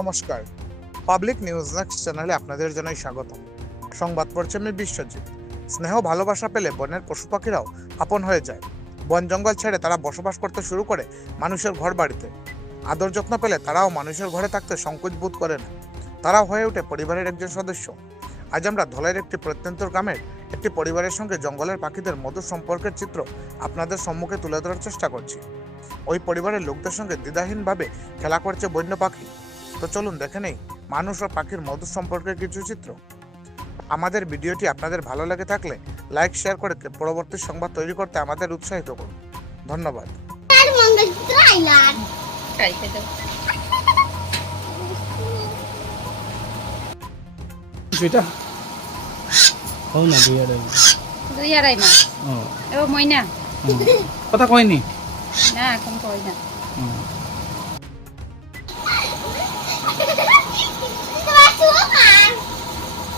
নমস্কার। Public news next চ্যানেলে আপনাদের জানাই স্বাগত সংবাদ পড়ছে আমি বিশ্বজিৎ। স্নেহ ভালোবাসা পেলে বনের পশু পাখিরাও আপন হয়ে যায়। বন জঙ্গল ছেড়ে তারা বসবাস করতে শুরু করে মানুষের ঘর বাড়িতে আদর যত্ন পেলে তারাও মানুষের ঘরে থাকতে সংকোচ বোধ করে না। তারাও হয়ে ওঠে পরিবারের একজন সদস্য। আজ আমরা ধলাইয়ের একটি প্রত্যন্ত গ্রামের একটি পরিবারের সঙ্গে জঙ্গলের পাখিদের মধুর সম্পর্কের চিত্র আপনাদের সম্মুখে তুলে ধরার চেষ্টা করছি। ওই পরিবারের লোকদের সঙ্গে দ্বিধাহীনভাবে খেলা করছে বন্য পাখি। তো চলুন দেখে নেই মানুষ ও পাখির মধুর সম্পর্কে কিছু চিত্র। আমাদের ভিডিওটি আপনাদের ভালো লেগে থাকলে লাইক শেয়ার করে পরবর্তী সংবাদ তৈরি করতে আমাদের উৎসাহিত করুন। ধন্যবাদ। আর মঙ্গলসূত্র আইলার? খাইতে দাও সেটা? হও না দুই আড়াই দুই আড়াই মাস। ও। ও মইনা। কথা কয়নি না এখন কই না।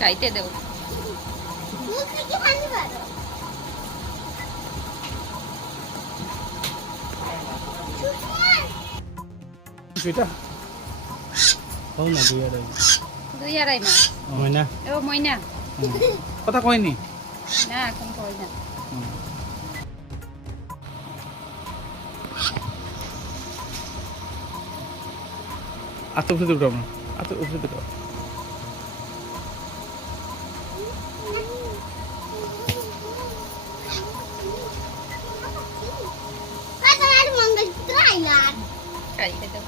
খাইতে সুখান সেটা হও না দুই আড়াই দুই আড়াই মাস। ও ও মইনা। কথা কয়নি না এখন কই না। আত্ম উপরে দুটো না আত্ম উপরে আইলার খাইতে দাও